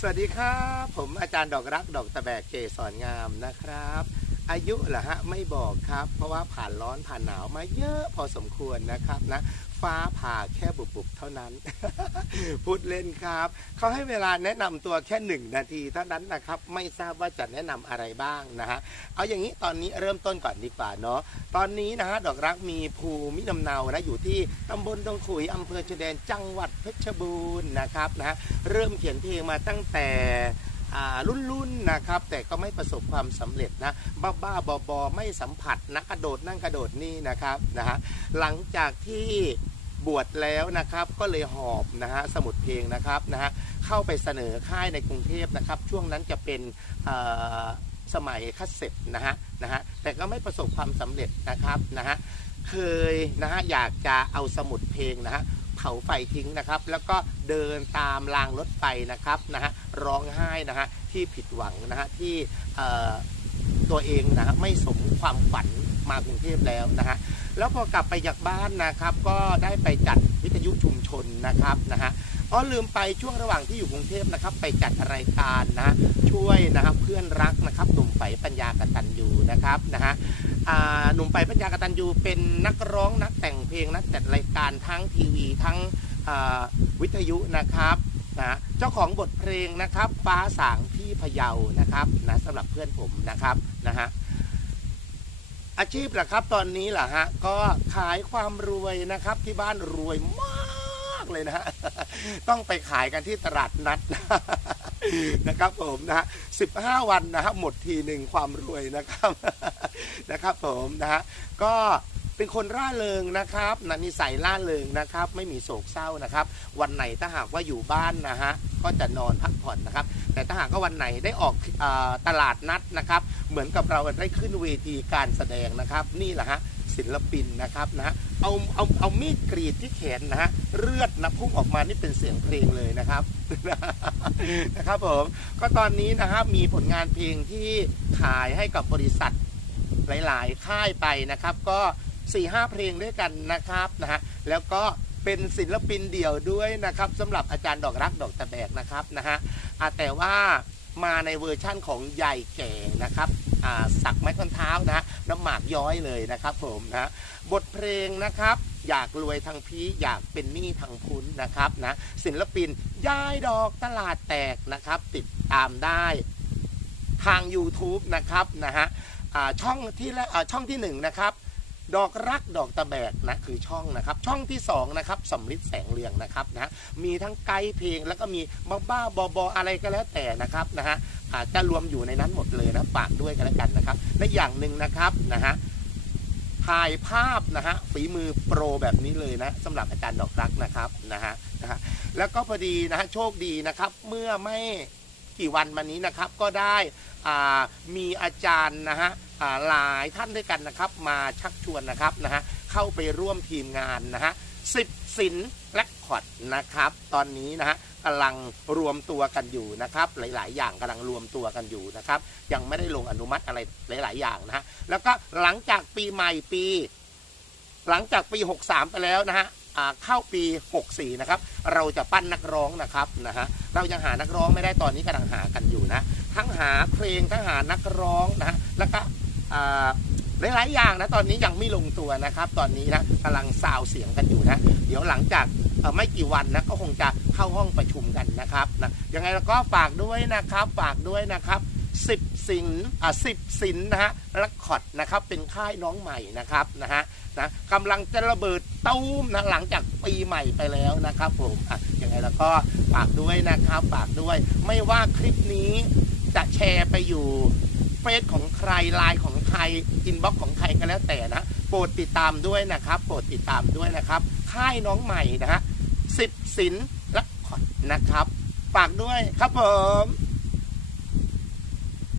สวัสดีครับ ผมอาจารย์ดอกรักดอกตะแบกเกสรงามนะครับ อายุเหรอฮะไม่บอกครับ เพราะว่าผ่านร้อนผ่านหนาวมาเยอะพอสมควรนะครับนะฟ้าผ่าแค่บุบๆเท่านั้น พูดเล่นครับ เขาให้เวลาแนะนำตัวแค่หนึ่งนาทีเท่านั้นนะครับ ไม่ทราบว่าจะแนะนำอะไรบ้างนะฮะ เอาอย่างนี้ตอนนี้เริ่มต้นก่อนดีกว่าเนาะ ตอนนี้นะฮะดอกรักมีภูมิลำเนานะอยู่ที่ตำบลดงขุยอำเภอชะแดนจังหวัดเพชรบูรณ์นะครับนะฮะเริ่มเขียนเพลงมาตั้งแต่ รุ่นๆนะครับ แต่ก็ไม่ประสบความสำเร็จนะบ้าบ้าๆบอๆไม่สัมผัสนะกระโดดนั่งกระโดดนี่นะครับนะฮะหลังจากที่บวชแล้วนะครับก็เลยหอบนะฮะสมุดเพลงนะครับนะฮะเข้าไปเสนอค่ายในกรุงเทพนะครับ ช่วงนั้นจะเป็นสมัยคัสเซ็ตนะฮะนะฮะแต่ก็ไม่ประสบความสำเร็จนะครับนะฮะเคยนะฮะอยากจะเอาสมุดเพลงนะฮะ เผาไฟทิ้งนะครับ แล้วก็เดินตามรางรถไฟนะครับนะฮะร้องไห้นะฮะที่ผิดหวังนะฮะที่ตัวเองนะฮะไม่สมความฝันมากรุงเทพแล้วนะฮะแล้วพอกลับไปจากบ้านนะครับ ก็ได้ไปจัดวิทยุชุมชนนะครับนะฮะ อ๋อลืมไปช่วงระหว่างที่อยู่กรุงเทพนะครับ ไปจัดรายการนะช่วยนะครับเพื่อนรักนะครับหนุ่มไฝปัญญากตันยูนะครับนะฮะหนุ่มไปปัญญากตันยูเป็นนักร้องนักแต่งเพลงนักจัดรายการทั้งทีวีทั้งวิทยุนะครับนะเจ้าของบทเพลงนะครับฟ้าสางที่พะเยานะครับนะสำหรับเพื่อนผมนะครับนะฮะอาชีพล่ะครับตอนนี้ล่ะฮะก็ขายความรวยนะครับที่บ้านรวยมาก เลยนะฮะต้องไปขายกันที่ตลาดนัดนะครับผมนะฮะสิบห้าวันนะครับหมดทีหนึ่งความรวยนะครับนะครับผมนะฮะก็เป็นคนร่าเริงนะครับนะนิสัยร่าเริงนะครับ ไม่มีโศกเศร้านะครับ วันไหนถ้าหากว่าอยู่บ้านนะฮะก็จะนอนพักผ่อนนะครับ แต่ถ้าหากว่าวันไหนได้ออกอตลาดนัดนะครับ เหมือนกับเราได้ขึ้นเวทีการแสดงนะครับ นี่แหละฮะ ศิลปินนะครับนะเอาเอาเอามีดกรีดที่แขนนะฮะเลือดนะพุ่งออกมานี่เป็นเสียงเพลงเลยนะครับนะครับผมก็ตอนนี้นะครับมีผลงานเพลงที่ขายให้กับบริษัทหลาย ๆ ค่ายไปนะครับ ก็4ี่ห้าเพลงด้วยกันนะครับนะฮะแล้วก็เป็นศิลปินเดี่ยวด้วยนะครับสำหรับอาจารย์ดอกรักดอกตะแบกนะครับนะฮะอาแต่ว่า มาในเวอร์ชั่นของยายแก่นะครับสักไม้ข้นเท้านะน้ำหมากย้อยเลยนะครับผมนะบทเพลงนะครับ อยากรวยทางพีอยากเป็นหนี้ทางพุ้นนะครับนะศิลปินยายดอกตลาดแตกนะครับ ติดตามได้ทาง YouTube นะครับนะฮะช่องที่แรกช่องที่หนึ่งนะครับ ดอกรักดอกตะแบกนะคือช่องนะครับ ช่องที่สองนะครับสำลิดแสงเรืองนะครับนะมีทั้งไกด์เพลงแล้วก็มีบ้าบ้าบอบออะไรก็แล้วแต่นะครับนะฮะอาจจะรวมอยู่ในนั้นหมดเลยนะฝากด้วยกันแล้วกันนะครับและอย่างหนึ่งนะครับนะฮะถ่ายภาพนะฮะฝีมือโปรแบบนี้เลยนะสำหรับอาจารย์ดอกรักนะครับนะฮะนะฮะแล้วก็พอดีนะฮะโชคดีนะครับเมื่อไม่ กี่วันมานี้นะครับก็ได้มีอาจารย์นะฮะหลายท่านด้วยกันนะครับ มาชักชวนนะครับนะฮะเข้าไปร่วมทีมงานนะฮะสิบสินและขอดนะครับ ตอนนี้นะฮะกำลังรวมตัวกันอยู่นะครับ หลาย ๆ อย่างกำลังรวมตัวกันอยู่นะครับ ยังไม่ได้ลงอนุมัติอะไรหลาย ๆ อย่างนะฮะแล้วก็หลังจากปีใหม่ปี หลังจากปี 63 ไปแล้วนะฮะ เข้าปี 64 นะครับ เราจะปั้นนักร้องนะครับนะฮะเรายังหานักร้องไม่ได้ตอนนี้กำลังหากันอยู่นะ ทั้งหาเพลงทั้งหานักร้องนะฮะแล้วก็หลายๆอย่างนะตอนนี้ยังไม่ลงตัวนะครับ ตอนนี้นะกำลังซาวเสียงกันอยู่นะ เดี๋ยวหลังจากไม่กี่วันนะก็คงจะเข้าห้องประชุมกันนะครับนะยังไงแล้วก็ฝากด้วยนะครับฝากด้วยนะครับ สิบสินอ่าสิบสินนะฮะและคอดนะครับเป็นค่ายน้องใหม่นะครับนะฮะนะกำลังจะระเบิดตูมนะหลังจากปีใหม่ไปแล้วนะครับผมอะยังไงแล้วก็ฝากด้วยนะครับฝากด้วย ไม่ว่าคลิปนี้จะแชร์ไปอยู่เฟซของใครไลน์ของใครอินบ็อกของใครก็แล้วแต่นะโปรดติดตามด้วยนะครับโปรดติดตามด้วยนะครับ ค่ายน้องใหม่นะฮะสิบสินและขอดนะครับ ฝากด้วยครับผม